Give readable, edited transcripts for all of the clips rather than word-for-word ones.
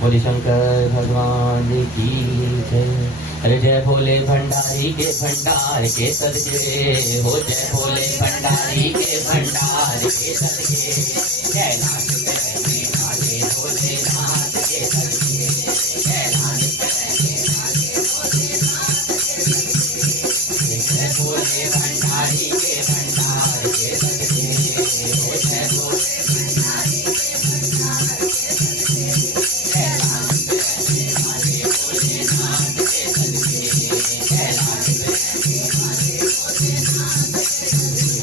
बोले शंकर भगवान की जय। अरे जय भोले भंडारी के भंडार के सदके हो, जय भोले भंडारी के भंडार के सदके, जय नाथ रहने वाले भोलेनाथ के सदके, जय नाथ रहने वाले भोलेनाथ के सदके, जय भोले भंडारी के भंडार के सदके हो, जय भोले भंडारी के भंडार के सदके, जय नाथ रहने वाले भोलेनाथ के सदके, जय नाथ रहने वाले भोलेनाथ के सदके।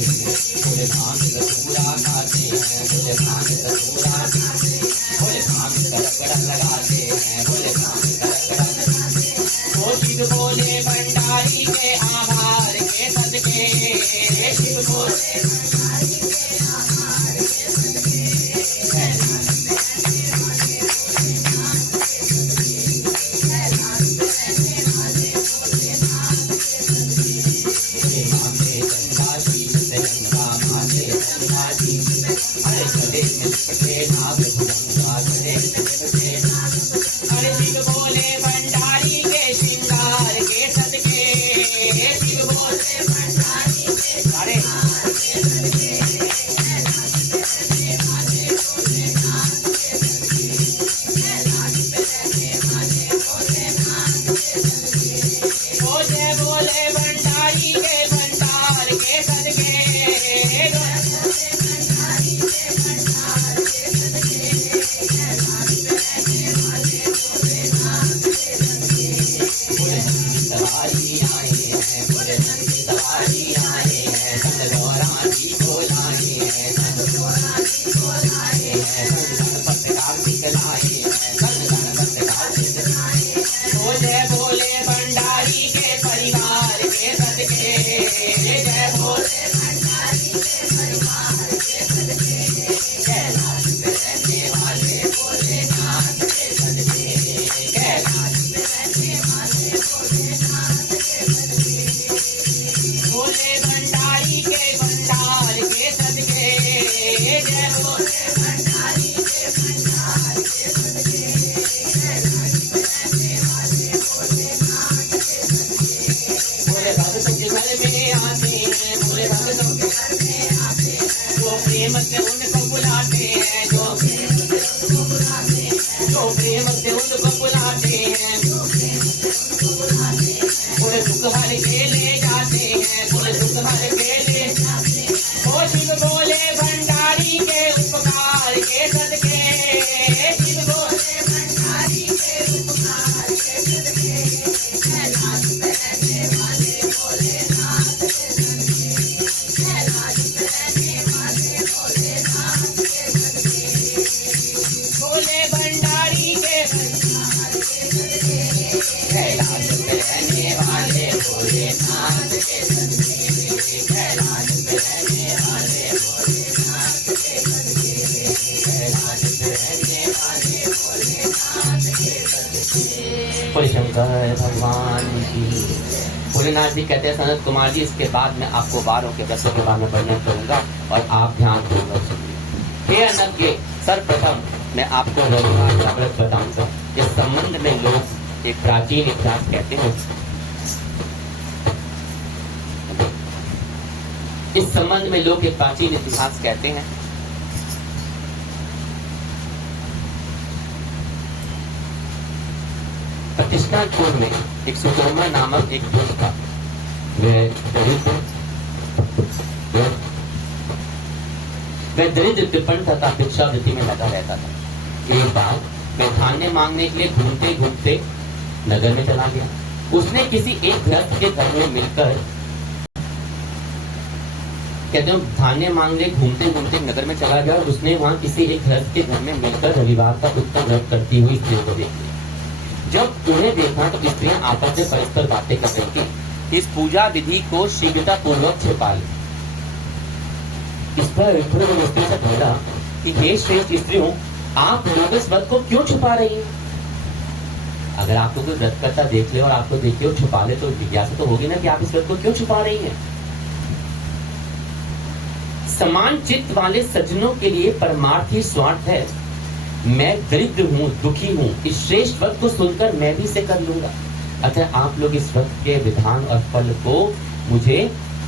भोले भांग कसूरा खाते हैं, भोले भांग कसूरा खाते हैं, भोले भांग का रगड़ा लगाते हैं, भोले भांग का रगड़ा लगाते हैं। वो शिव भोले भंडारी के आभार के सदके, शिव भोले भंडारी के आभार के सदके, जय नाथ रहने वाले भोलेनाथ के सदके, जय नाथ रहने वाले भोलेनाथ के सदके। भोले माथे गंगा शीश से गंगा माथे गंगा शीश से, अरे गले में लिपटे नाग भुजंगा, गले में लिपटे नाग भुजंगा। अरे शिव भोले भंडारी के श्रृंगार के सदके, शिव भोले भंडारी के श्रृंगार के सदके, जय नाथ रहने वाले भोलेनाथ के सदके, जय नाथ रहने वाले भोलेनाथ के सदके। ओ जय भोले भंडारी के भंडार के सदके, जय भोले भंडारी के भंडार के सदके, जय नाथ रहने वाले भोलेनाथ के सदके। भोले नंदी सवारी आए हैं, भोले नंदी सवारी आए हैं, संग गौरा जी को लाए हैं, संग गौरा जी को लाए हैं, संग गणपत कार्तिक लाए हैं, संग गणपत कार्तिक लाए हैं। ओ जय भोले भंडारी के परिवार के सदके, जय भोले भंडारी के परिवार के सदके, जय नाथ रहने वाले भोलेनाथ के सदके, जय नाथ रहने वाले भोलेनाथ के सदके। भोले भंडारी के भंडार के सदके, जय भोले भंडारी के भंडार के सदके, जय नाथ रहने वाले भोलेनाथ के सदके। भोले भक्तों के घर में आते हैं, भोले भक्तों के घर में आते हैं, जो प्रेम से उनको बुलाते हैं, जो प्रेम से उनको बुलाते हैं, जो प्रेम से उनको बुलाते हैं, जो प्रेम से उनको बुलाते हैं। भोले दुख हर के ले जाते हैं, भोले दुख हर के ले जाते हैं। ओ शिव भोले भंडारी के उपकार के सदके, शिव भोले भंडारी के उपकार के सदके, जय नाथ रहने वाले भोलेनाथ के सदके, जय नाथ रहने वाले भोलेनाथ के सदके। भोले भंडारी के भंडार के सदके, जय नाथ रहने वाले भोलेनाथ के सदके, जय नाथ रहने वाले भोलेनाथ के सदके, जय नाथ रहने वाले भोलेनाथ के सदके। बोले शंकर भगवान की। भोलेनाथ जी कहते हैं सनत कुमार जी, इसके बाद मैं आपको वारों के व्रतों के बारे में वर्णन करूंगा और आप ध्यान पूर्वक सुनिए। हे अनज्ञ, सर्वप्रथम मैं आपको रघुनाथ का व्रत बताऊंगा। इस संबंध में लोग एक प्राचीन इतिहास कहते हैं, इस संबंध में लोग एक प्राचीन इतिहास कहते हैं। प्रतिष्ठापुर में एक सुदामा नामक एक पुरुष था। वह दरिद्र कृपण तथा भिक्षावृत्ति में लगा रहता था। एक बार वह धान्य मांगने के लिए घूमते घूमते नगर में चला गया। उसने किसी एक गृहस्थ के घर में मिलकर, कहते हैं धान्य मांगने घूमते घूमते नगर में चला गया और उसने वहां किसी एक गृहस्थ के घर में मिलकर रविवार का उत्तम व्रत करती हुई स्त्रियों को देख लिया। जब उन्हें देखा तो स्त्रियां आपस में परस्पर बातें कर रही थी। इस पूजा विधि को शीघ्रता पूर्वक छिपा ले। इस पर स्त्री से बोला कि हे श्रेष्ठ स्त्रियों, आप लोग इस व्रत को क्यों छुपा रही हैं? अगर आपको कोई व्रत करता देख ले और आपको देख के छुपा ले तो जिज्ञासा तो होगी ना कि आप इस व्रत को क्यों छुपा रही हैं। समान चित्त वाले सज्जनों के लिए परमार्थी स्वार्थ है मैं दरिद्र हूँ, दुखी हूँ, इस श्रेष्ठ व्रत को सुनकर मैं भी इसे कर लूंगा। अतः आप लोग इस व्रत के विधान और फल को मुझे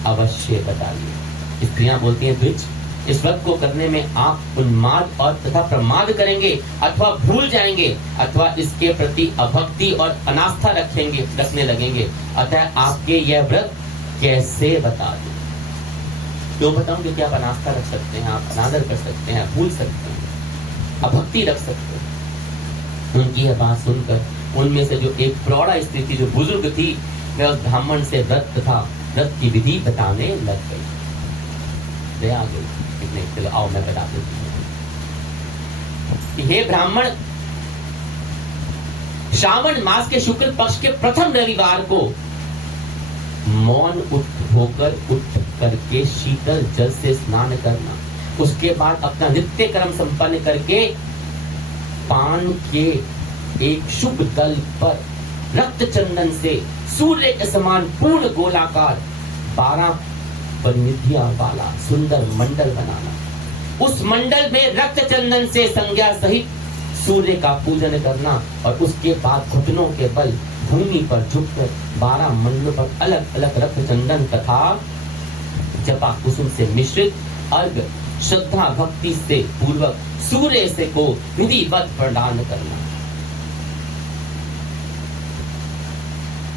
अवश्य बताइए। स्त्रियां बोलती हैं, द्विज, इस व्रत को करने में आप उन्माद और तथा प्रमाद करेंगे अथवा भूल जाएंगे अथवा इसके प्रति अभक्ति और अनास्था रखने लगेंगे। अतः आपके यह व्रत कैसे बता दूं? क्यों बताऊं? क्योंकि आप अनास्था रख सकते हैं, आप अनादर कर सकते हैं, भूल सकते हैं, अभक्ति रख सकते हैं। उनकी यह बात सुनकर उनमें से जो एक प्रौढ़ा स्त्री थी, जो बुजुर्ग थी, वह उस ब्राह्मण से व्रत तथा व्रत की विधि बताने लग गई। दया आ गई, चलो आओ मैं बता देती हूँ। हे ब्राह्मण, श्रावण मास के शुक्ल पक्ष के प्रथम रविवार को मौन होकर उठ करके शीतल जल से स्नान करना, उसके बाद अपना नित्य कर्म संपन्न करके पान के एक शुभ दल पर रक्त चंदन से सूर्य के समान पूर्ण गोलाकार 12 परिनिधियां वाला सुंदर मंडल बनाना। उस मंडल में रक्त चंदन से संज्ञा सहित सूर्य का पूजन करना और उसके बाद घुटनों के बल भूमि पर झुककर 12 मंडलों पर अलग अलग रक्त चंदन तथा जपा कुसुम से मिश्रित अर्घ श्रद्धा भक्ति से पूर्वक सूर्य से को विधिवत प्रदान करना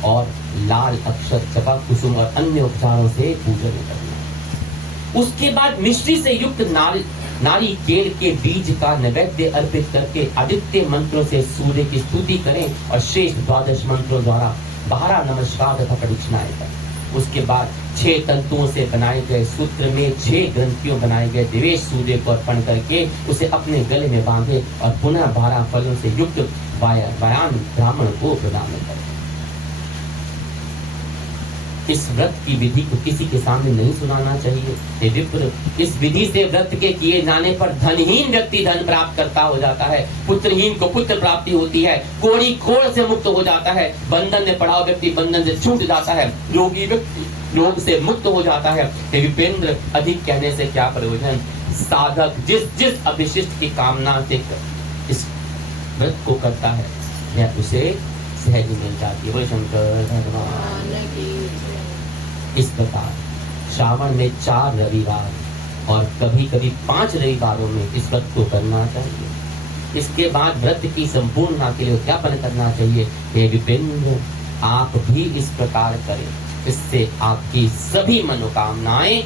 और लाल अक्षत जपा कुसुम और अन्य उपचारों से पूजन करना। उसके बाद मिश्री से युक्त नारिकेल के बीज का नैवेद्य अर्पित करके आदित्य मंत्रों से सूर्य की स्तुति करें और शेष 12 मंत्रों द्वारा 12 नमस्कार तथा प्रदक्षिणाएं करें। उसके बाद 6 तंतुओं से बनाए गए सूत्र में 6 ग्रंथियों बनाए गए दिवेश सूर्य को अर्पण करके उसे अपने गले में बांधे और पुनः 12 फलों से युक्त वायान ब्राह्मण को प्रदान करें। इस व्रत की विधि को किसी के सामने नहीं सुनाना चाहिए। हे विप्र, इस विधि से व्रत के किए जाने पर धनहीन व्यक्ति धन प्राप्त करता हो जाता है, पुत्रहीन को पुत्र प्राप्ति होती है, कोढ़ी कोढ़ से मुक्त हो जाता है, बंधन में पड़ा व्यक्ति बंधन से छूट जाता है, रोगी व्यक्ति रोग से मुक्त हो जाता है। हे विपेंद्र, अधिक कहने से क्या प्रयोजन। साधक जिस अभिशिष्ट की कामना से इस व्रत को करता है यह उसे सहज मिल जाती है। बोले शंकर भगवान की। इस प्रकार श्रावण में 4 रविवार और कभी कभी 5 रविवारों में इस व्रत को करना चाहिए। इसके बाद व्रत की संपूर्णता के लिए उद्यापन करना चाहिए। हे विपिन, आप भी इस प्रकार करें, इससे आपकी सभी मनोकामनाएं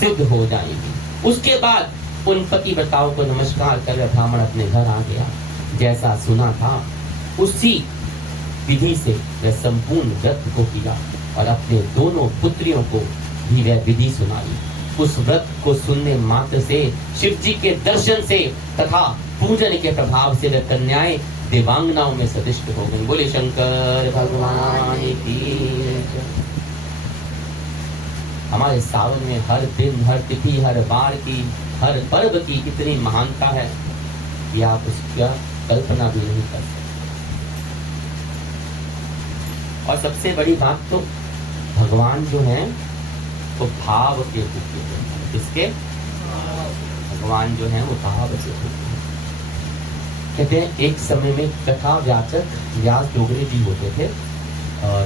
सिद्ध हो जाएंगी। उसके बाद उन पतिव्रताओं को नमस्कार कर ब्राह्मण अपने घर आ गया। जैसा सुना था उसी विधि से वह संपूर्ण व्रत को किया और अपने दोनों पुत्रियों को भी वह विधि सुनाई। उस व्रत को सुनने मात्र से शिव जी के दर्शन से तथा पूजन के प्रभाव से वह कन्याएं देवांगनाओं में सदिष्ट हो गई। बोले शंकर भगवान की। हमारे सावन में हर दिन, हर तिथि, हर बार की, हर पर्व की कितनी महानता है ये आप उसका कल्पना भी नहीं कर सकते। और सबसे बड़ी बात तो भगवान जो है वो भाव के होते हैं। किसके? भगवान जो है वो भाव के होते हैं। कहते हैं एक समय में कथा व्याचक व्यास डोगरे जी होते थे और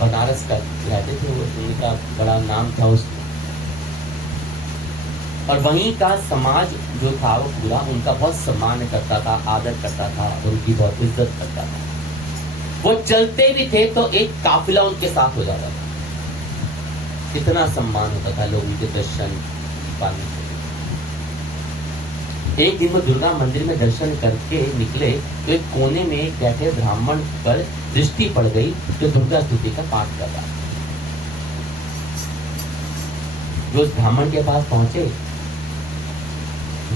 बनारस का रहते थे। वो उनका बड़ा नाम था उसमें, और वहीं का समाज जो था वो पूरा उनका बहुत सम्मान करता था, आदर करता था, उनकी बहुत इज्जत करता था। वो चलते भी थे तो एक काफिला उनके साथ हो जाता था। इतना सम्मान होता था लोगों के दर्शन पाने के। एक दिन वो दुर्गा मंदिर में दर्शन करके निकले तो एक कोने में एक बैठे ब्राह्मण पर दृष्टि पड़ गई जो दुर्गा स्तुति का पाठ कर रहा था। जो उस ब्राह्मण के पास पहुंचे,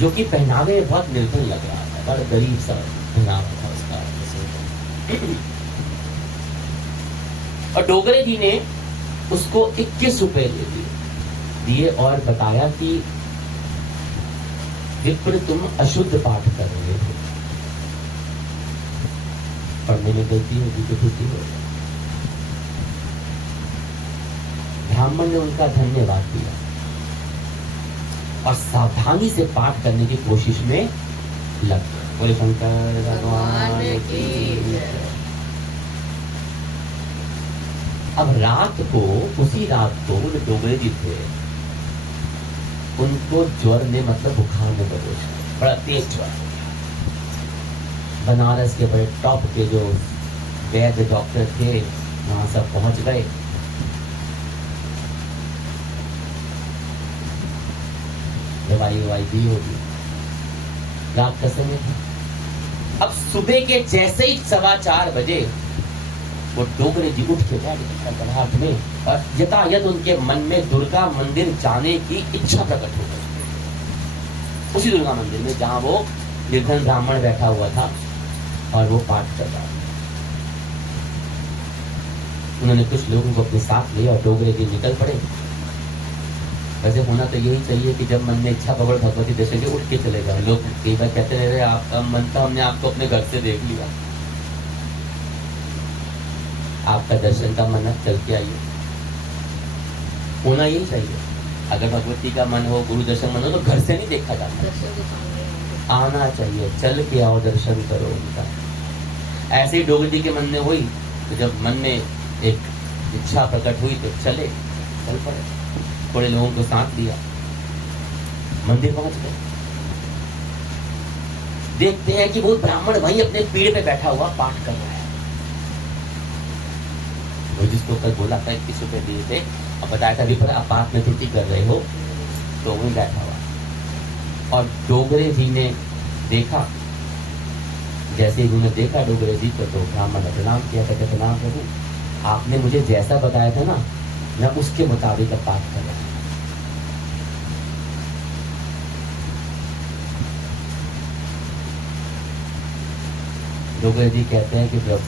जो कि पहनावे बहुत निर्धन लग रहा था, बड़ा गरीब सा पहनावा था उसका। और डोगरे जी ने उसको 21 रुपए दे दिए और बताया कि विप्र तुम अशुद्ध पाठ कर रहे हो, पढ़ने में गलती होगी तो गलती हो। ब्राह्मण ने उनका धन्यवाद दिया और सावधानी से पाठ करने की कोशिश में लग गए। बोले शंकर भगवान की जय। अब रात को, उसी रात को जो डोगरे जी थे, उनको ज्वर ने, मतलब बुखार ने बदोचा, बड़ा तेज ज्वर। बनारस के बड़े टॉप के जो वैद्य डॉक्टर थे वहां सब पहुंच गए। दवाई ववाई दी होगी, रात का समय था। अब सुबह के जैसे ही 4:15 बजे वो डोगरे जी उठ के बैठ गए घबराहट में, और यथायथ उनके मन में दुर्गा मंदिर जाने की इच्छा प्रकट हो गई। उसी दुर्गा मंदिर में जहां वो निर्धन ब्राह्मण बैठा हुआ था और वो पाठ कर रहा था। उन्होंने कुछ लोगों को अपने साथ लिया और डोगरे जी निकल पड़े। वैसे होना तो यही चाहिए कि जब मन में इच्छा पकड़ भगवती दर्शन के उठ के चले जाओ। लोग कई बार कहते रहे आपका मन था, हमने आपको अपने घर से देख लिया। आपका दर्शन का मन, चल के आइए। होना यही चाहिए। अगर भगवती का मन हो, गुरु दर्शन मन हो, तो घर से नहीं देखा जाता, आना चाहिए, चल के आओ, दर्शन करो उनका। ऐसे ही डोगरे जी के मन में हुई, तो जब मन में एक इच्छा प्रकट हुई तो चल पड़े। थोड़े लोगों को साथ लिया, मंदिर पहुंच गए। देखते हैं कि वो ब्राह्मण वहीं अपने पीढ़ पे बैठा हुआ पाठ कर रहा है। वो जिसको कल बोला था 21 रुपए दिए थे, अब बताया था अभी पर आप पाठ में त्रुटि कर रहे हो, तो वहीं बैठा हुआ। और डोगरे जी ने देखा, जैसे ही उन्होंने देखा डोगरे जी को, तो ब्राह्मण ने प्रणाम किया। कहते प्रणाम प्रभु, आपने मुझे जैसा बताया था ना, मैं उसके मुताबिक अब पाठ कर रहा हूं। डोगरे जी कहते हैं कि प्रभु,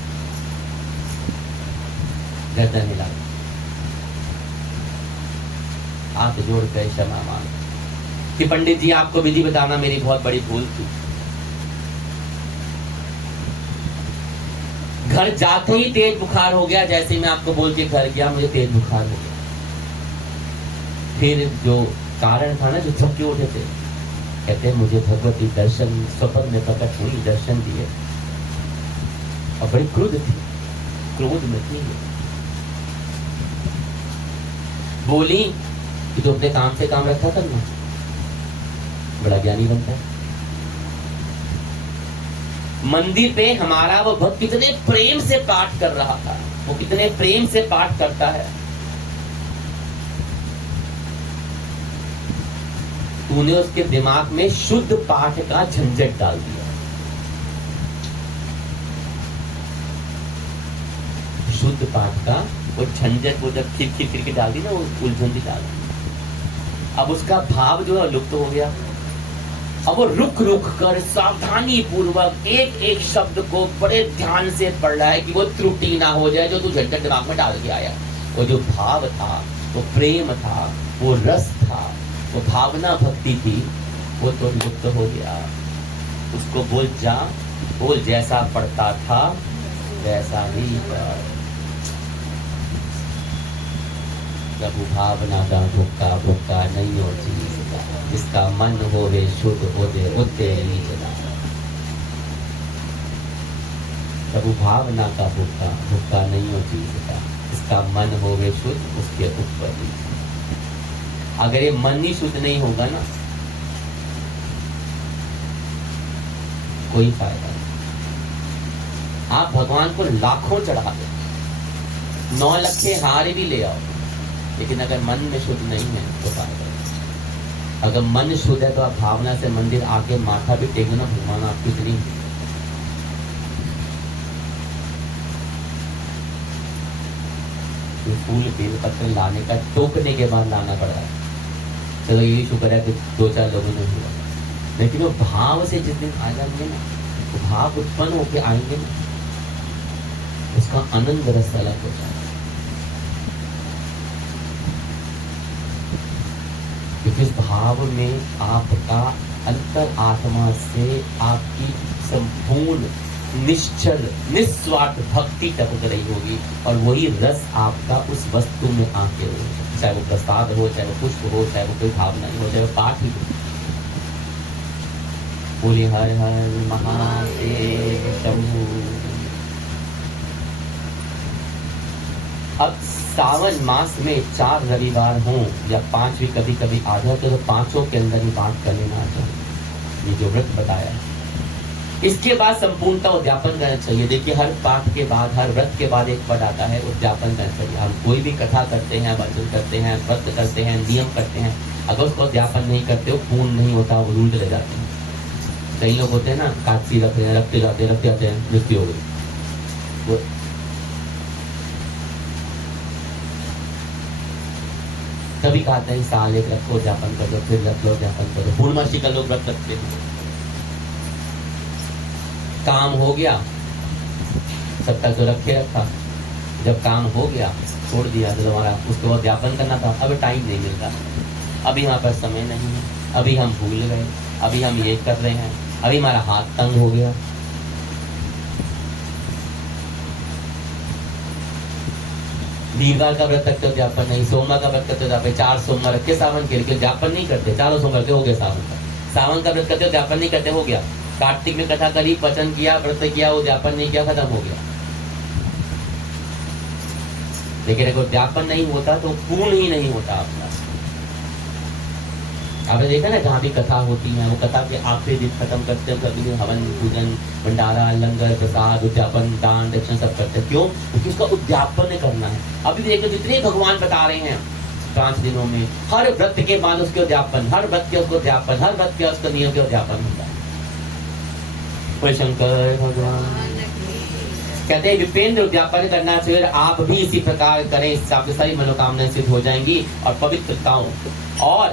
गर्दन हिला, हाथ जोड़ कर क्षमा मांग कि पंडित जी आपको विधि बताना मेरी बहुत बड़ी भूल थी। घर जाते ही तेज बुखार हो गया। जैसे मैं आपको बोल के घर गया, मुझे तेज बुखार हो गया। फिर जो कारण था ना, जो झपके उठे थे, कहते मुझे भगवती दर्शन स्वप्न में प्रकट हुई, दर्शन दिए, और बड़ी क्रोध थी, क्रोध में थी। बोली कि तो अपने काम से काम रखा करना, बड़ा ज्ञानी बनता है। मंदिर पे हमारा वो भक्त कितने प्रेम से पाठ कर रहा था, वो कितने प्रेम से पाठ करता है। तूने उसके दिमाग में शुद्ध पाठ का झंझट डाल दिया। शुद्ध पाठ का वो झंझट, वो जब खिर खिर के डाल दी ना, वो उलझन भी डाल दी। अब उसका भाव जो है लुप्त हो गया। अब वो रुक रुक कर सावधानी पूर्वक एक एक शब्द को बड़े ध्यान से पढ़ रहा है कि वो त्रुटि ना हो जाए जो तू झंझट दिमाग में डाल के आया। वो जो भाव था, वो प्रेम था, वो रस था, वो भावना भक्ति थी, वो तो लुप्त हो गया। उसको बोल जा, बोल जैसा पढ़ता था वैसा ही पढ़। प्रभु भावना का भुक्का भुक्का नहीं हो चीज का, जिसका मन हो वे शुद्ध हो दे उद्दे नीचना। प्रभु भावना का भुक्का भुक्का नहीं हो चीज का, जिसका मन हो वे शुद्ध उसके ऊपर नीचे। अगर ये मन ही शुद्ध नहीं होगा ना, कोई फायदा नहीं। आप भगवान को लाखों चढ़ा दो, 9 लखे हार भी ले आओ, लेकिन अगर मन में शुद्ध नहीं है तो फायदा नहीं। अगर मन शुद्ध है तो आप भावना से मंदिर आके माथा भी टेको ना, भगवान आपकी इतनी। तो फूल बेल पत्र लाने का टोकने के बाद लाना पड़ा है। चलो यही शुक्र है कि 2-4 लोगों ने हुआ, लेकिन वो भाव से जिस दिन आ जाएंगे ना, तो भाव उत्पन्न होके आएंगे ना, उसका आनंद रस अलग हो जाएगा। क्योंकि इस भाव में आपका अंतर आत्मा से आपकी संपूर्ण निश्चल निस्वार्थ भक्ति टपक रही होगी, और वही रस आपका उस वस्तु में आके हो, चाहे वो प्रसाद हो, चाहे वो पुष्प हो, चाहे वो कोई भावना हो, चाहे वो पाठ ही हो। बोले हर हर महादेव शंभू। अब सावन मास में 4 रविवार हों या 5 भी कभी कभी आ जाते तो 5 के अंदर ही बात कर लेना चाहिए। ये जो व्रत बताया है इसके बाद संपूर्णता उद्यापन करना चाहिए। देखिए हर पाठ के बाद, हर व्रत के बाद एक पद आता है उद्यापन करना चाहिए। हम कोई भी कथा करते हैं, भजन करते हैं, व्रत करते हैं, नियम करते हैं, अगर उसको उद्यापन नहीं करते, वो पूर्ण नहीं होता, वो रूल चले जाते हैं। कई लोग होते हैं ना, काटसी रखते हैं, रखते जाते हैं, मृत्यु हो गई। तभी कहते हैं साल एक रखो उद्यापन कर दो, फिर रख लो उद्यापन करो। पूर्णमासी का लोग व्रत रखते हैं। काम हो गया तब तक तो रखे रखा, जब काम हो गया छोड़ दिया तो तुम्हारा उसको उद्यापन करना था। अब टाइम नहीं मिलता, अभी यहाँ पर समय नहीं है, अभी हम भूल गए, अभी हम ये कर रहे हैं, अभी हमारा हाथ तंग हो गया। वीरवार का व्रत रखते उद्यापन नहीं, सोमवार का व्रत करते उद्यापन, 4 सोमवार रखे सावन के लिए, उद्यापन नहीं करते। 4 सोमवार के हो गया सावन का, सावन का व्रत करते उद्यापन नहीं करते, हो गया। कार्तिक में कथा करी, वचन किया, व्रत किया, उद्यापन नहीं किया, खत्म हो गया। लेकिन अगर उद्यापन नहीं होता तो पूर्ण ही नहीं होता आपका। आपने देखा ना जहाँ भी कथा होती है, वो कथा के आखिरी दिन खत्म करते हैं, कभी हवन, पूजन, भंडारा, लंगर, प्रसाद, उद्यापन, दान, दक्षिण सब करते हैं। क्यों? क्योंकि उसका उद्यापन करना है। अभी देखो जितने भगवान बता रहे हैं 5 दिनों में, हर व्रत के बाद उसके उद्यापन, हर व्रत के उसको उद्यापन, हर व्रत के उसका नियम के उद्यापन होता है। शंकर भगवान कहते हैं विपेंद्र उद्यापन करना चाहिए, आप भी इसी प्रकार करें, इससे आपकी सारी मनोकामनाएं सिद्ध हो जाएंगी। और पवित्रताओं और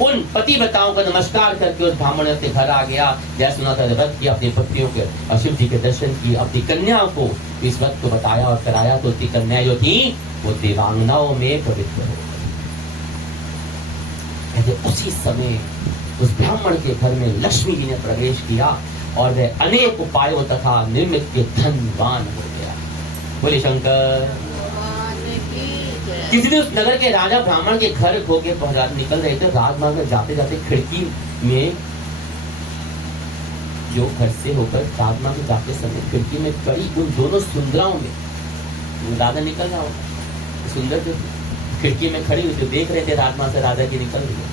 उन पतिव्रताओं का नमस्कार करके उस ब्राह्मण के घर आ गया, जैसे सुना था व्रत किया अपनी पत्नियों के और शिव जी के दर्शन किए, अपनी कन्याओं को इस व्रत को बताया और कराया, तो उसकी कन्या जो थी वो देवांगनाओं में पवित्र हो गई। उसी समय उस ब्राह्मण के घर में लक्ष्मी जी ने प्रवेश किया और वह अनेक उपायों तथा निर्मित के धनवान हो गया। बोले शंकर। किसी दिन उस नगर के राजा ब्राह्मण के घर होके निकल रहे थे, राजमार्ग में जाते जाते खिड़की में, जो घर से होकर राजमार्ग में जाते समय खिड़की में कड़ी उन दोनों सुंदराओं में राजा निकल रहा होगा, सुंदर जो खिड़की में खड़ी हुई, जो देख रहे थे राजमार्ग से राजा की निकल रही है,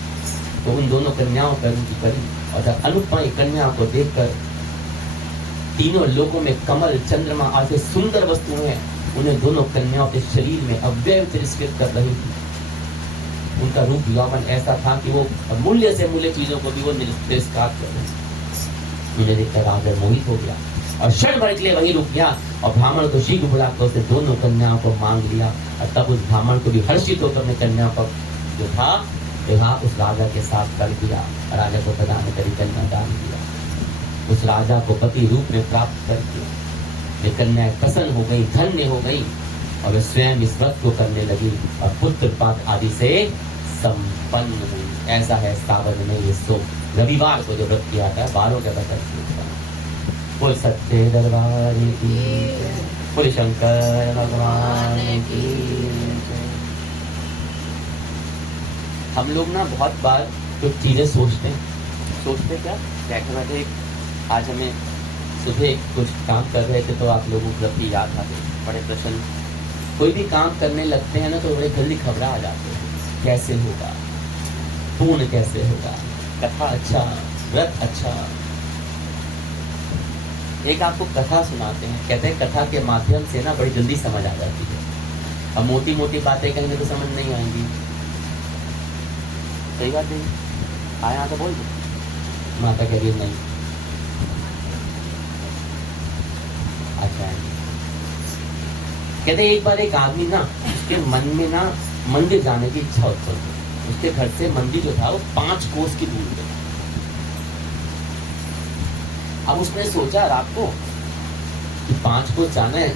तो उन दोनों कन्याओं पर उनकी कड़ी और अनुपमाई कन्याओं को देखकर तीनों लोगों में कमल, चंद्रमा आदि सुंदर वस्तुएं हैं, उन्हें दोनों कन्याओं के शरीर में अव्यय तिरस्कृत कर रही थी। उनका रूप यौवन ऐसा था कि वो मूल्य से मूल्य चीजों को भी वो तिरस्कार कर रहे थे। उन्हें देखकर राजा मोहित हो गया और क्षण भर के लिए वही रुक गया और ब्राह्मण को शीघ्र बुलाकर उसने दोनों कन्याओं को मांग लिया। और तब उस ब्राह्मण को भी हर्षित होकर अपने कन्याओं का जो था विवाह उस राजा के साथ कर दिया। राजा को प्रदान करी कन्या दान दिया। उस राजा को पति रूप में प्राप्त करके वे कन्याएं प्रसन्न हो गई, धन्य हो गई और वे स्वयं इस व्रत को करने लगी और पुत्र पात आदि से संपन्न हुई। ऐसा है सावन में ये रविवार को जो व्रत किया था, 12 का व्रत। बोल सच्चे दरबार की, बोल शंकर भगवान की। हम लोग ना बहुत बार कुछ चीजें सोचते क्या बैठे आज हमें सुबह कुछ काम कर रहे थे तो आप लोगों को भी याद आ गए, बड़े प्रसन्न। कोई भी काम करने लगते हैं ना तो बड़े जल्दी घबरा आ जाते हैं, कैसे होगा, पूर्ण कैसे होगा, कथा अच्छा, व्रत अच्छा। एक आपको कथा सुनाते हैं, कहते हैं कथा के माध्यम से ना बड़ी जल्दी समझ आ जाती है। अब मोटी मोटी बातें कहेंगे तो समझ नहीं आएंगी, सही बात नहीं आया तो बोल दो। माता कह रही नहीं, अच्छा है। कहते एक बार एक आदमी ना, उसके मन में ना मंदिर जाने की इच्छा उत्पन्न हुई। उसके घर से मंदिर जो था वो 5 कोस की दूरी पे। अब उसने सोचा रात को कि 5 कोस जाना है,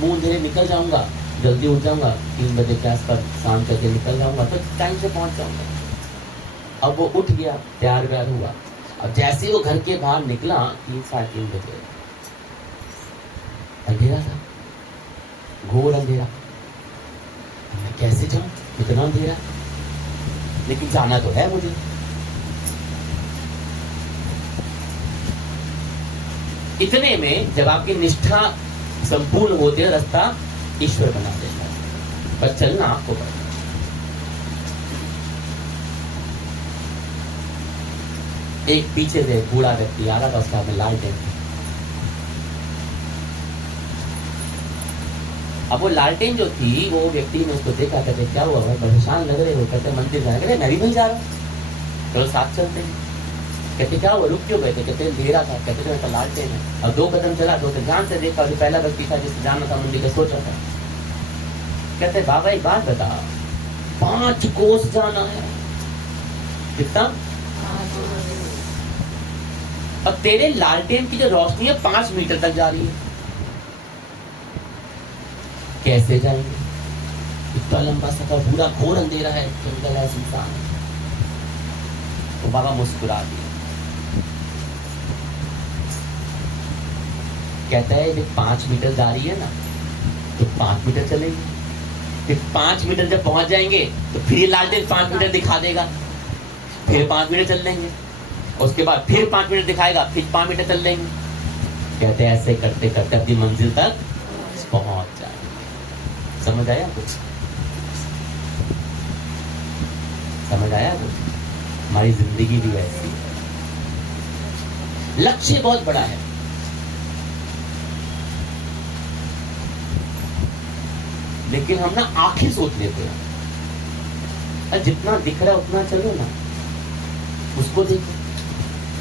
मुंह अंधेरे निकल जाऊंगा, जल्दी उठ जाऊंगा, 3 बजे के आसपास शाम करके निकल जाऊंगा तो टाइम से पहुंच जाऊंगा। अब वो उठ गया, तैयार व्यार हुआ। अब जैसे वो घर के बाहर निकला 3 साढ़े 3 बजे, अंधेरा था, घोर अंधेरा। मैं कैसे जाऊं, इतना अंधेरा, लेकिन जाना तो है मुझे। इतने में जब आपकी निष्ठा संपूर्ण होते है, रास्ता ईश्वर बना देता है, पर चलना आपको पड़ेगा। एक पीछे से बूढ़ा व्यक्ति आ रहा था, उसका में लालटेन। अब वो लालटेन जो थी, वो व्यक्ति ने उसको देखा, कहते क्या हुआ भाई, परेशान लग रहे हो? कहते मंदिर जाना। कहते मैं भी नहीं जा रहा, चलो साथ चलते हैं। कहते क्या हुआ, रुक क्यों गए थे? कहते अंधेरा था। कहते थे मैं लालटेन है। अब 2 कदम चला तो ध्यान से देखा, जो पहला व्यक्ति था जिससे जाना था मंदिर का, सोचा था। कहते बाबा एक बात बता, 5 कोस जाना है। कितना? अब तेरे लालटेन की जो रोशनी है 5 मीटर तक जा रही है, कैसे जाएंगे? इतना लंबा सफर, पूरा घोर अंधेरा है, जंगल है, सुनसान है। तो बाबा मुस्कुरा दिया। कहता है जब 5 मीटर जा रही है ना, तो 5 मीटर चलेंगे, फिर 5 मीटर जब पहुंच जाएंगे तो फिर ये लालटेन 5 मीटर दिखा देगा, फिर 5 मीटर चल लेंगे, उसके बाद फिर 5 मिनट दिखाएगा, फिर 5 मिनट चल लेंगे। कहते हैं ऐसे करते करते अपनी मंजिल तक पहुंच जाए। समझ आया कुछ? समझ आया कुछ? हमारी जिंदगी भी ऐसी है, लक्ष्य बहुत बड़ा है, लेकिन हम ना आखिर सोच लेते हैं, जितना दिख रहा है उतना चलो ना, उसको देखो।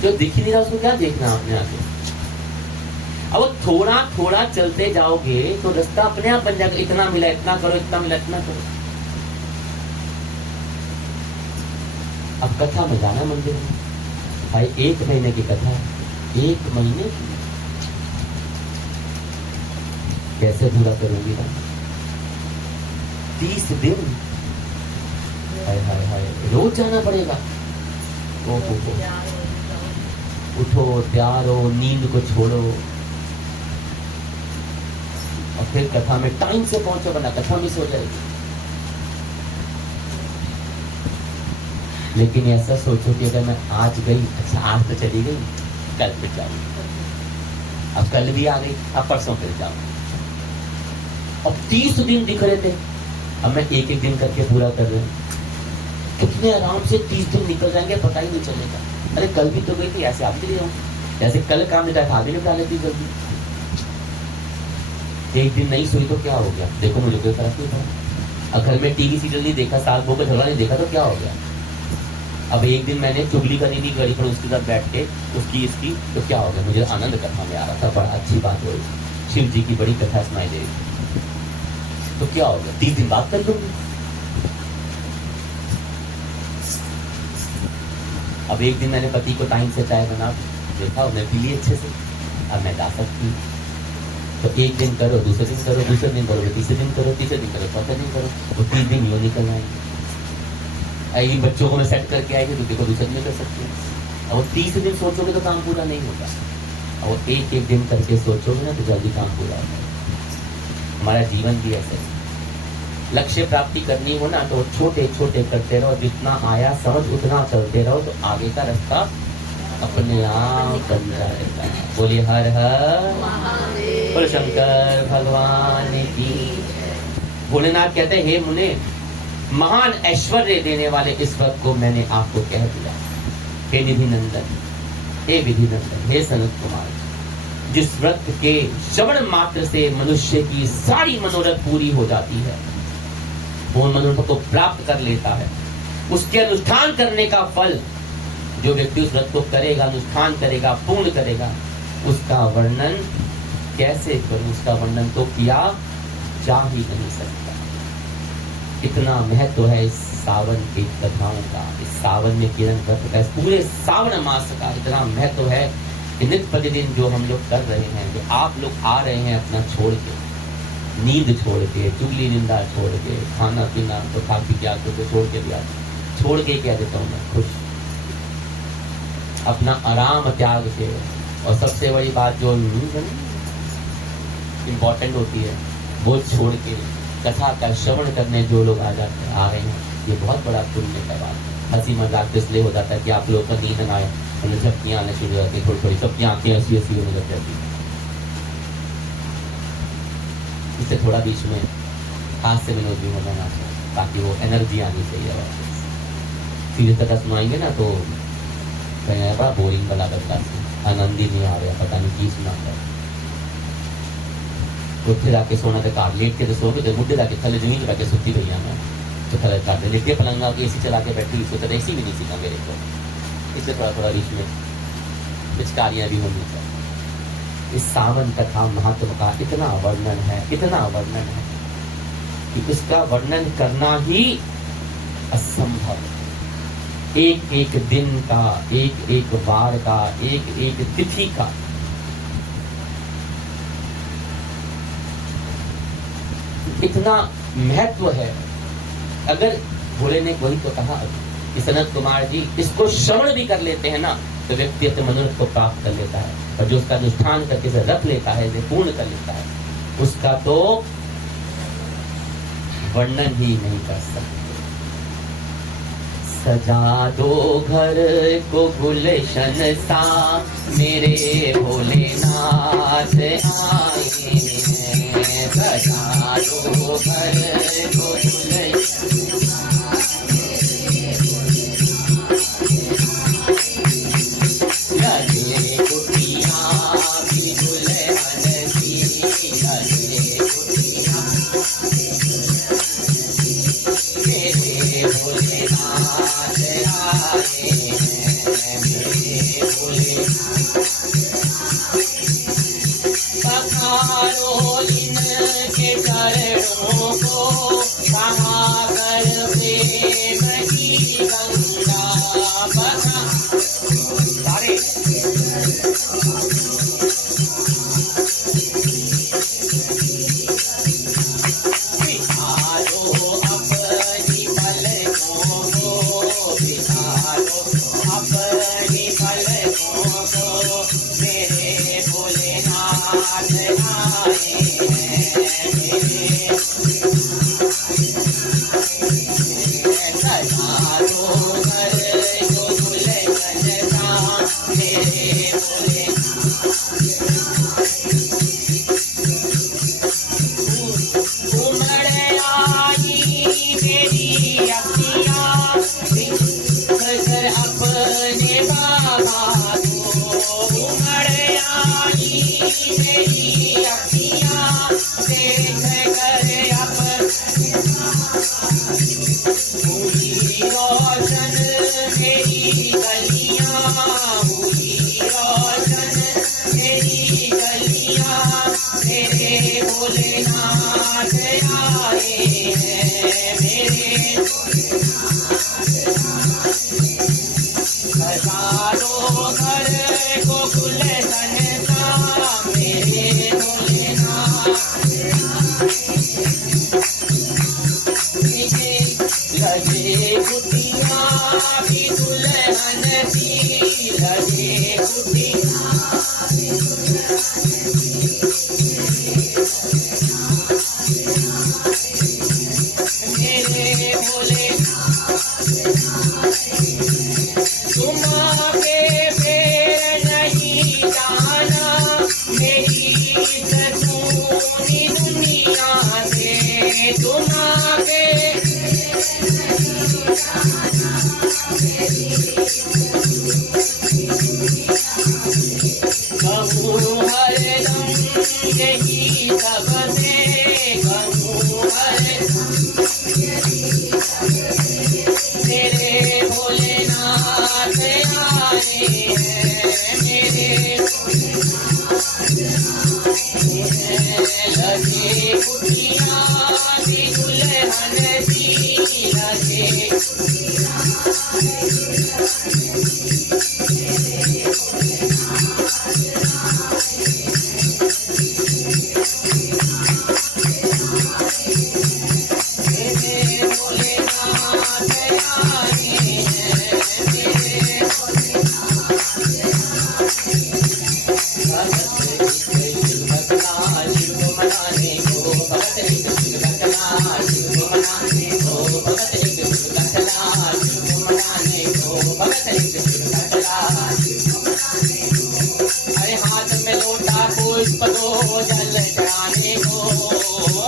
जो दिख नहीं रहा उसको क्या देखना अपने आगे। अब वो थोड़ा थोड़ा चलते जाओगे तो रास्ता अपने आप बन जाएगा। इतना मिला इतना करो, इतना मिला इतना करो। अब कथा में जाना मंदिर में भाई, 1 महीने की कथा है, 1 महीने की, कैसे पूरा करोगी ना? 30 दिन, हाय हाय हाय, रोज जाना पड़ेगा। ओहो, उठो, तैयार हो, नींद को छोड़ो, और फिर कथा में टाइम से पहुंचो, वरना कथा मिस हो जाएगी। लेकिन ऐसा सोचो कि अगर मैं आज गई, अच्छा आज तो चली गई, कल फिर जाऊंगी, अब कल भी आ गई, अब परसों फिर जाऊंगी। अब 30 दिन दिख रहे थे, अब मैं एक एक दिन करके पूरा कर रहा हूं। कितने आराम से 30 दिन निकल जाएंगे, पता ही नहीं चलेगा। अरे कल भी तो गई थी, ऐसे आप भी रही हूँ, जैसे कल काम निकला था आगे निकाल लेती जल्दी। एक दिन नहीं सोई तो क्या हो गया, देखो मुझे कोई फर्क नहीं पड़ा। अगर मैं टीवी सीरियल नहीं देखा, सास बहू का झगड़ा नहीं देखा तो क्या हो गया। अब एक दिन मैंने चुगली करनी थी गड़ी पर, उसके साथ बैठ के उसकी इसकी, तो क्या हो गया, मुझे आनंद कथा में आ रहा था, बड़ा अच्छी बात हो रही, शिव जी की बड़ी कथा सुनाई दे रही, तो क्या हो गया, 30 दिन बात कर लूंगी। अब एक दिन मैंने पति को टाइम से चाय बना देखा, उन्हें पी ली अच्छे से, अब मैं जा सकती हूँ। तो एक दिन करो, दूसरे दिन करो, दूसरे दिन करो, तीसरे दिन करो, तीसरे दिन करो, चौथे दिन करो, तो 30 दिन यूँ निकल आएंगे। इन बच्चों को मैं सेट करके आएगी तो देखो दूसरे दिन कर सकती हूँ। और 30 दिन सोचोगे तो काम पूरा नहीं होगा, और एक एक दिन करके सोचोगे ना तो जल्दी काम पूरा होगा। हमारा जीवन भी ऐसे है, लक्ष्य प्राप्ति करनी हो ना तो छोटे छोटे करते रहो, जितना आया समझ उतना चलते रहो, तो आगे का रास्ता अपने आप बन जाएगा। बोलिए हर हर बोल शंकर भगवान की। भोलेनाथ कहते हैं, हे मुने, महान ऐश्वर्य देने वाले इस व्रत को मैंने आपको कह दिया। हे निधि नंदन, हे विधि नंदन, हे सनत कुमार, जिस व्रत के श्रवण मात्र से मनुष्य की सारी मनोरथ पूरी हो जाती है, वो मनोरथ को प्राप्त कर लेता है, उसके अनुष्ठान करने का फल जो व्यक्ति उस व्रत को करेगा, अनुष्ठान करेगा, पूर्ण करेगा, उसका वर्णन कैसे करूं, उसका वर्णन तो किया जा ही नहीं सकता। इतना महत्व है इस सावन की कथाओं का, इस सावन में किरण व्रत का, इस पूरे सावन मास का इतना महत्व है कि नित्य प्रतिदिन जो हम लोग कर रहे हैं, जो आप लोग आ रहे हैं अपना छोड़ के, नींद छोड़ के, चुगली निंदा छोड़ के, खाना पीना तो खा पी के तो छोड़ के दिया, छोड़ के क्या देता हूँ मैं, खुश अपना आराम त्याग के, और सबसे बड़ी बात जो इम्पोर्टेंट होती है वो छोड़ के कथा का श्रवण करने जो लोग आ रहे हैं, ये बहुत बड़ा पुण्य का बात है। हंसी मजाक इसलिए हो जाता है कि आप लोगों का नींद ना आए, झपकियाँ आने शुरू हो जाती है, थोड़ी थोड़ी सबकी आंखें ऐसी ऐसी होने लग जाती है। इससे थोड़ा बीच में हाथ से विनोद भी हो जाना चाहिए, ताकि वो एनर्जी आनी चाहिए। और फिर तक सुनाएंगे ना तो कहीं बड़ा बोरिंग वाला बदला, आनंद ही नहीं आ रहा, पता नहीं की सुना है। उत्थे जाके सोना तो घर लेट के तो सो के बुढ़े जाके थले जमीन रख के सुती पई मैं तो थले कर दे लेटे पलंगा के एसी चला के बैठी, सोचा तो एसी भी नहीं सीखा मेरे को, इसलिए थोड़ा थोड़ा बीच में पिचकारियां भी होनी चाहिए। इस सावन कथा महत्व का इतना वर्णन है, इतना वर्णन है कि उसका वर्णन करना ही असंभव। एक एक दिन का, एक एक वार का, एक एक तिथि का इतना महत्व है। अगर भोले ने वही तो कहा कि सनत कुमार जी इसको श्रवण भी कर लेते हैं ना तो व्यक्ति अपने मनोरथ को प्राप्त कर लेता है, और जो उसका अनुष्ठान करके इसे रख लेता है, इसे पूर्ण कर लेता है, उसका तो वर्णन ही नहीं कर सकते। सजा दो घर को गुलशन सा, मेरे भोलेनाथ आए हैं। सजा दो घर को गुलशन लगे कुटिया भी दुल्हन सी, लगे कुटिया मेरे भोलेनाथ आए हैं, मेरे भोलेनाथ। पखारो इनके चरणों को, कहाँ कर प्रेम की गंगा। सारे हाथ में लोटा पुष्प दो जल चढ़ाने को।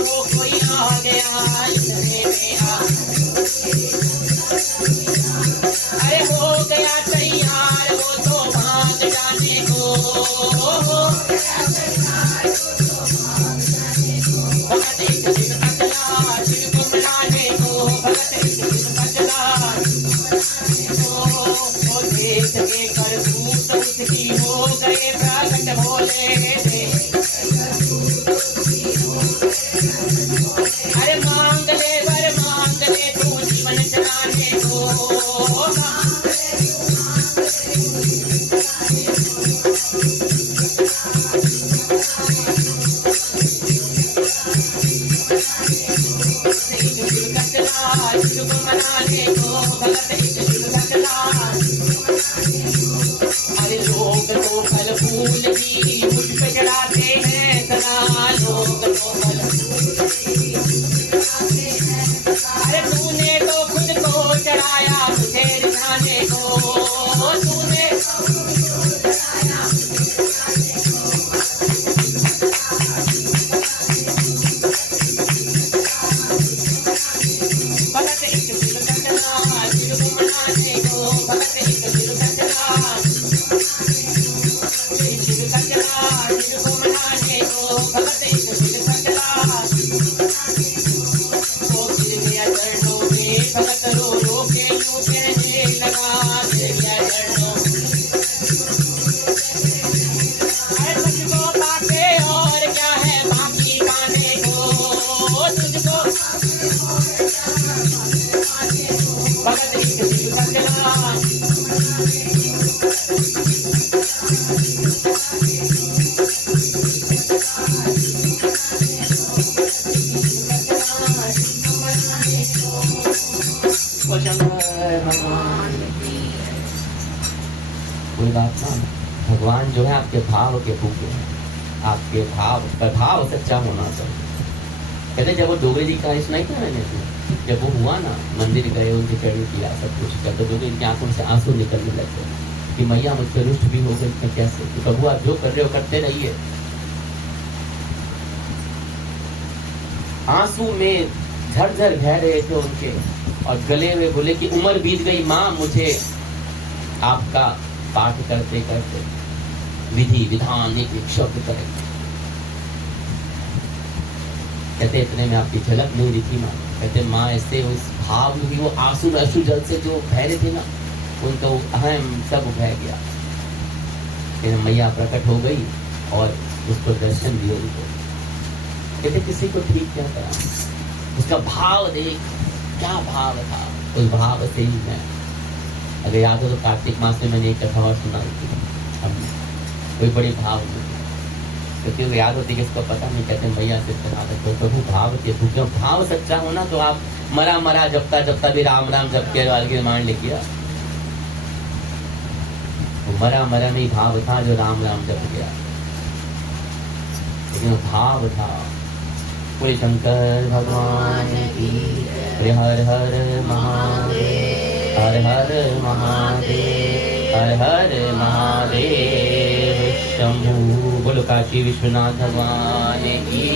वो कोई आ गया इतने में अरे हो गया तैयार वो तो भाग जाने को भगत एक दिन बदला शिव को मनाने को भगत एक दिन बदला वो देख के करतूत उसकी हो गए प्रकट भोले अरे मांग ले तू जीवन चलाने को मनाने को भगत एक दिल बदला अरे लोग तो फल फूल भी मुझ पे चढ़ाते हैं सदा लोग तो फल अरे तूने तो खुद को चढ़ाया मुझे रिझाने को तूने भगत एक दिल बदला शिव को मनाने को भगत एक दिल बदला शिव को मनाने को भगत एक दिल बदला वो गिर गया चरणों में भगत रो रो के यूं कहने लगा गिर गया चरणों अरे तुझको पाते और क्या है बाकी पाने को तुझको भगत एक दिल बदला कोई बात ना भगवान जो है आपके भाव के भूखे हैं आपके भाव सच्चा होना चाहिए कहते जब वो डोगरे जी का सुनाई था मैंने जब वो हुआ ना मंदिर गए उनके चरण किया सब कुछ करते तो इनकी आंखों से आंसू निकलने लगे कि मैया मुझसे रुष्ट भी हो गई मैं कैसे तो प्रभु आप जो कर रहे हो करते रहिए आंसू में झरझर बह रहे थे उनके और गले में बोले कि उम्र बीत गई माँ मुझे आपका पाठ करते करते विधि विधान एक एक शब्द करेंगे कहते इतने में आपकी झलक नहीं दिखी माँ कहते माँ ऐसे उस भाव में वो आंसू अश्रु जल से जो बह रहे थे ना उनका अहम सब बह गया फिर मैया प्रकट हो गई और उसको दर्शन दिए उनको कहते किसी को ठीक क्या करा उसका भाव देख क्या भाव था उस भाव से ही मैं अगर याद हो तो कार्तिक मास में मैंने एक कथा और सुनाई थी हमने कोई बड़े भाव में क्योंकि वो याद होती है किसको पता नहीं कहते मैया से सुना तो प्रभु भाव के भूखे भाव सच्चा होना तो आप मरा मरा जपता जपता भी राम राम जप के वाल के मान लिखिए मरा मरा में भाव था जो राम राम जप गया लेकिन भाव था बोले शंकर भगवान की हर हर महादेव हर हर महादेव हर हर महादेव शंभु बोलो काशी विश्वनाथ भगवान की